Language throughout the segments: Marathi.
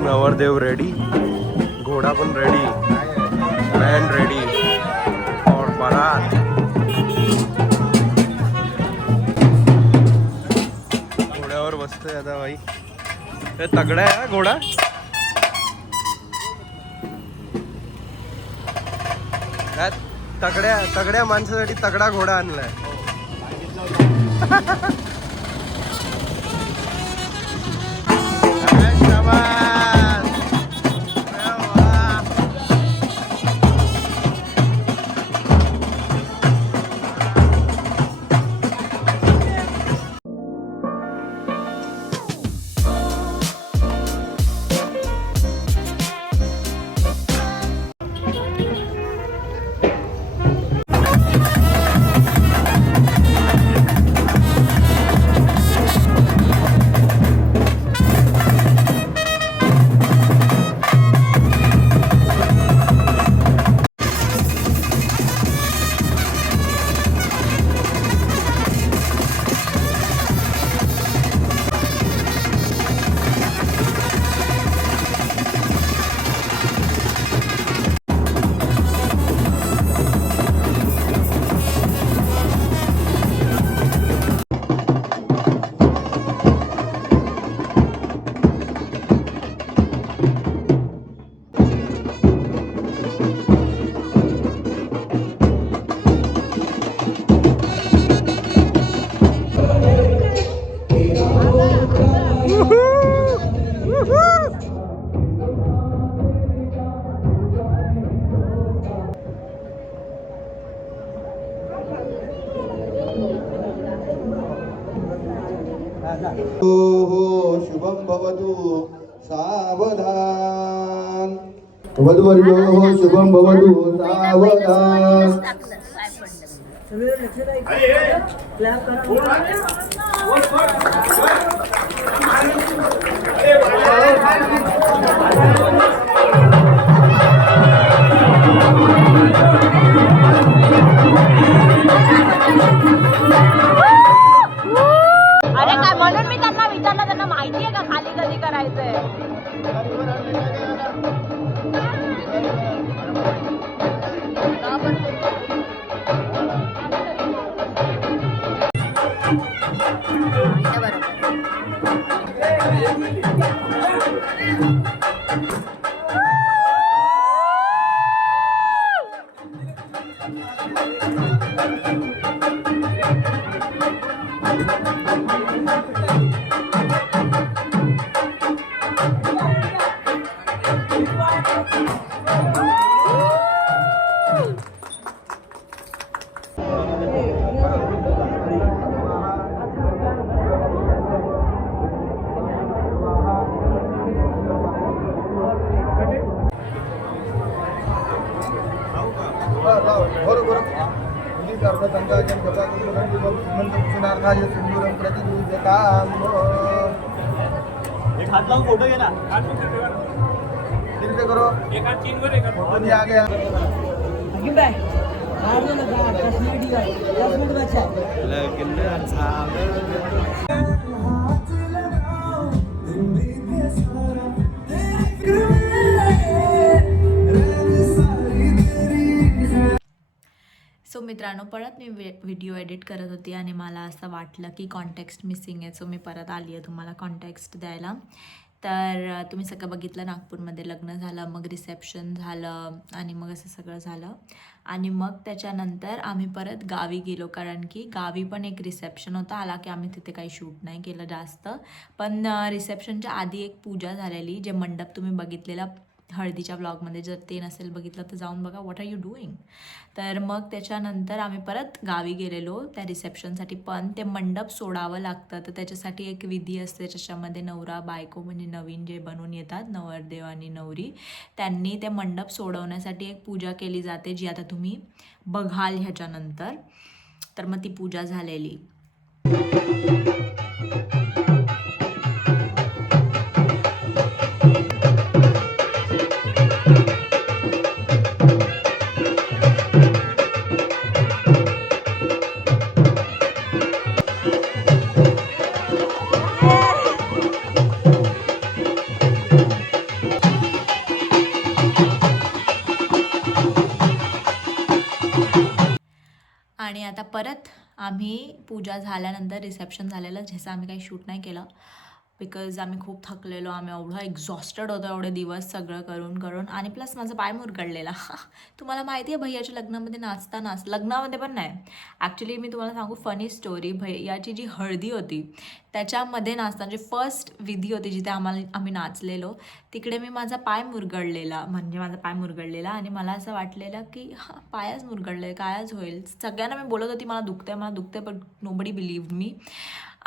नवरदेव रेडी, घोडा पण रेडी, बँड रेडी और बारात. घोड्यावर बसतोय आता भाई. ते तगडा आहे घोडा. तगड्या माणसासाठी तगडा घोडा आणलाय. शुभम भवतु सावधान. वधूवर्यो शुभम भवतु सावधान. अरे काय म्हणून मी त्यांना विचारलं, त्यांना माहिती आहे का खाली कधी करायचंय. एक हाथ लावून फोटो घे ना. करो एक हात चीनवर एक फोटो दिया गया. सो मित्रांनो, परत मी व्हिडिओ एडिट करत होती आणि मला असं वाटलं की कॉन्टेक्स्ट मिसिंग आहे. सो मी परत आली आहे तुम्हाला कॉन्टेक्स्ट द्यायला. तर तुम्ही सगळं बघितलं, नागपूरमध्ये लग्न झालं, मग रिसेप्शन झालं आणि मग असं सगळं झालं. आणि मग त्याच्यानंतर आम्ही परत गावी गेलो, कारण की गावी पण एक रिसेप्शन होता. आला की आम्ही तिथे काही शूट नाही केलं जास्त, पण रिसेप्शनच्या आधी एक पूजा झालेली, जे मंडप तुम्ही बघितलेला हळदीच्या ब्लॉगमध्ये. जर ते नसेल बघितलं तर जाऊन बघा, व्हॉट आर यू डुईंग. तर मग त्याच्यानंतर आम्ही परत गावी गेलेलो त्या रिसेप्शनसाठी. पण ते मंडप सोडावं लागतं, तर त्याच्यासाठी एक विधी असते. त्याच्यामध्ये नवरा बायको म्हणजे नवीन जे बनून येतात, नवरदेव आणि नवरी, त्यांनी ते मंडप सोडवण्यासाठी एक पूजा केली जाते, जी आता तुम्ही बघाल ह्याच्यानंतर. तर मग ती पूजा झालेली. आणि आता परत आम्ही पूजा झाल्यानंतर रिसेप्शन झालेलं, ज्याचं आम्ही काही शूट नाही केलं बिकॉज आम्ही खूप थकलेलो. आम्ही एवढं एक्झॉस्टेड होतो एवढे दिवस सगळं करून करून. आणि प्लस माझा पाय मुरगळलेला. तुम्हाला माहिती आहे भैयाच्या लग्नामध्ये लग्नामध्ये पण नाही ॲक्च्युली, मी तुम्हाला सांगू फनी स्टोरी. भैयाची जी हळदी होती त्याच्यामध्ये नाचताना जी फर्स्ट विधी होती जिथे आम्ही नाचलेलो, तिकडे मी माझा पाय मुरगळलेला आणि मला असं वाटलेलं की पायच मुरगळले, कायच होईल. सगळ्यांना मी बोलत होती मला दुखते पण नोबडी बिलीव्ड मी.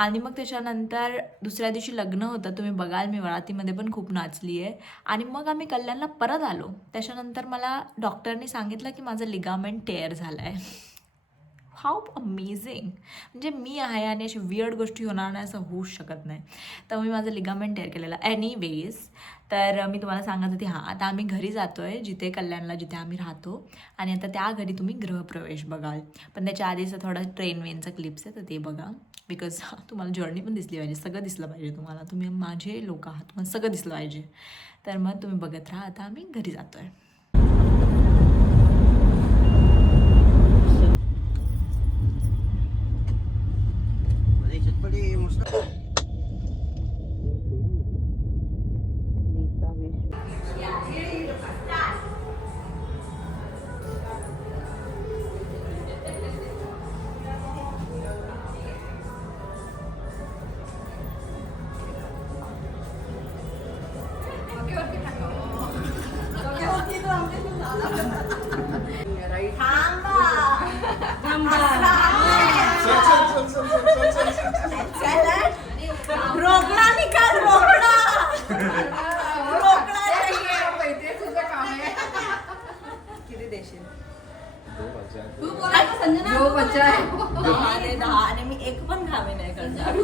आणि मग त्याच्यानंतर दुसऱ्या दिवशी लग्न होतं, तुम्ही बघाल मी वरातीमध्ये पण खूप नाचली आहे. आणि मग आम्ही कल्याणला परत आलो. त्याच्यानंतर मला डॉक्टरनी सांगितलं की माझं लिगामेंट टेअर झालं आहे. How amazing. म्हणजे मी आहे आणि अशी वियर्ड गोष्टी होणार नाही असं होऊच शकत नाही. तर मी माझं लिगामेंट टेअर केलेलं. एनिवेज, तर मी तुम्हाला सांगत होती आता आम्ही घरी जातो आहे, जिथे कल्याणला जिथे आम्ही राहतो. आणि आता त्या घरी तुम्ही गृहप्रवेश बघाल. पण त्याच्या आधीचं थोडं ट्रेनचा क्लिप्स आहे तर ते बघा. बिकॉज तुम्हाला जर्नी पण दिसली पाहिजे, सगळं दिसलं पाहिजे तुम्हाला. तुम्ही माझे लोक आहात, तुम्हाला सगळं दिसलं पाहिजे. तर मग तुम्ही बघत राहा. आता आम्ही घरी जातो आहे. आणि मी एक पण कमी नाही करणार,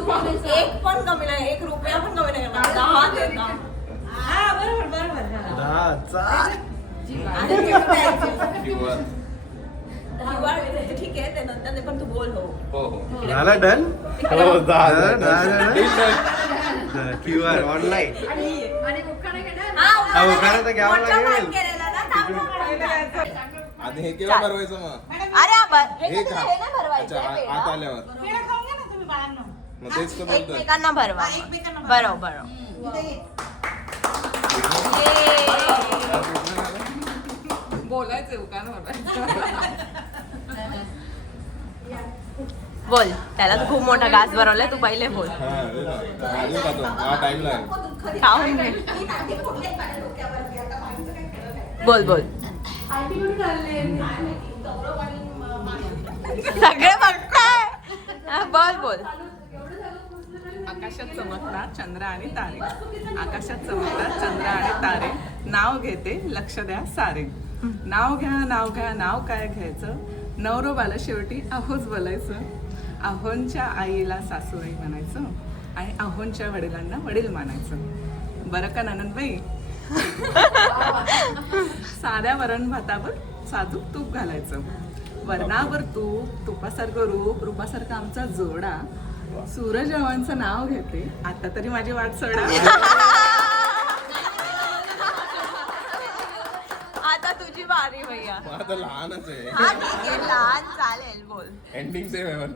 एक पण कमी नाही, 1 रुपया पण कमी नाही करणार. 10 देणार. ठीक आहे, ते नंतर ते पण तू बोल. हो झाला डन. हो QR ऑनलाईन. तर घ्यावं लागेल. आधी हे केव्हा भरवायचं मग? हे का? अच्छा, आत आल्यावर मग तेच तर बोलतोय. एकमेकांना भरवा. बरोबर. बोलायचं बोल. त्याला तू खूप मोठा घास भरवलाय, तू पहिले बोल. आधी खातो, हा टाइम लागेल. खाऊन घे. बोल. सगळे बघताय. बोल. आकाशात चमकतात चंद्र आणि तारे, आकाशात चमकतात चंद्र आणि तारे, नाव घेते लक्ष द्या सारे. नाव घ्या नाव काय घ्यायचं, नवरोबाला शेवटी अहोच बोलायचं. अहोंच्या आईला सासूबाई म्हणायचं आणि अहोंच्या वडिलांना वडील मानायचं. बरं का ननंदबाई? साध्या वरण भातावर साजूक तूप घालायचं. वरणावर तुपासारखं रूपासारखा आमचा जोडा. सूरजवांचं नाव घेते, आता तरी माझी वाट सोडा. आता तुझी बारी भैया. आता लहानच आहे. लहान चालेल. बोल. एंडिंग सेवन.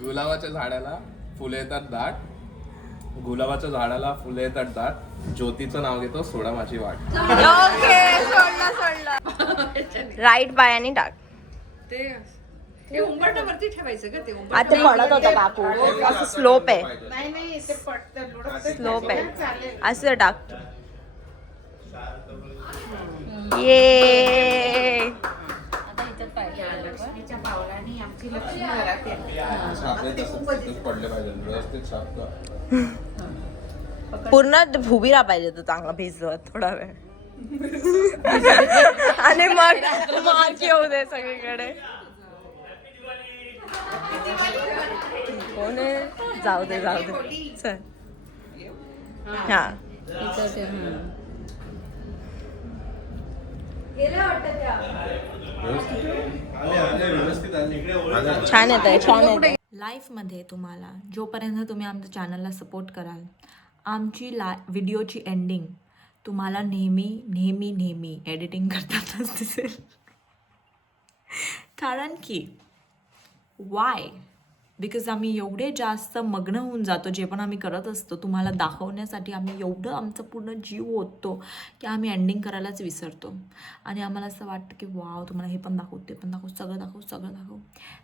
गुलाबाच्या झाडाला फुले येतात दाट, गुलाबाच्या झाडाला फुले येतात दाट, ज्योतीचं नाव घेतो सोडा माझी वाट. ओके, सोडला. राईट पायाने टाक. ते उंबरठ्यावरती ठेवायचं का? ते आता पडत होता काकू. असं स्लोप आहे, नाही ते पडतं. स्लोप आहे. असं टाक. ये लक्ष्मीच्या पावलाने आमची लक्ष्मी घरात येते. पडले पाहिजे व्यवस्थित साफ कर. पूर्ण उभी राहा पाहिजे तू चांगला भिजवत थोडा वेळ. आणि मग मार्क येऊ दे सगळीकडे. कोण आहे? जाऊ दे चल. हा छान येत. लाईफमध्ये तुम्हाला जोपर्यंत तुम्ही आमच्या चॅनलला सपोर्ट कराल, आमची व्हिडिओची एंडिंग तुम्हाला नेहमी एडिटिंग करतानाच दिसेल. कारण की वाय बिकॉज आम्ही एवढे जास्त मग्न होऊन जातो जे पण आम्ही करत असतो तुम्हाला दाखवण्यासाठी आम्ही एवढं आमचं पूर्ण जीव ओततो की आम्ही एंडिंग करायलाच विसरतो आणि आम्हाला असं वाटतं की वाव तुम्हाला हे पण दाखवू ते पण दाखवू सगळं दाखवू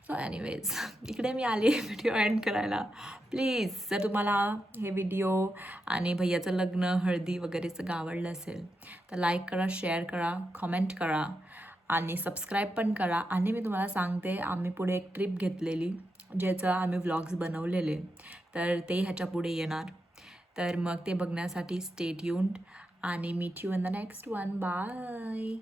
सो एनिवेज इकडे मी आली व्हिडिओ एंड करायला. प्लीज जर तुम्हाला हे व्हिडिओ आणि भैयाचं लग्न हळदी वगैरे सगळं आवडलं असेल तर लाईक करा, शेअर करा, कमेंट करा आणि सबस्क्राईब पण करा. आणि मी तुम्हाला सांगते आम्ही पुढे एक ट्रिप घेतलेली ज्याचं आम्ही व्लॉग्स बनवलेले तर ते ह्याच्या पुढे येणार. तर मग ते बघण्यासाठी स्टे ट्यून्ड आणि meet you in the next one. Bye.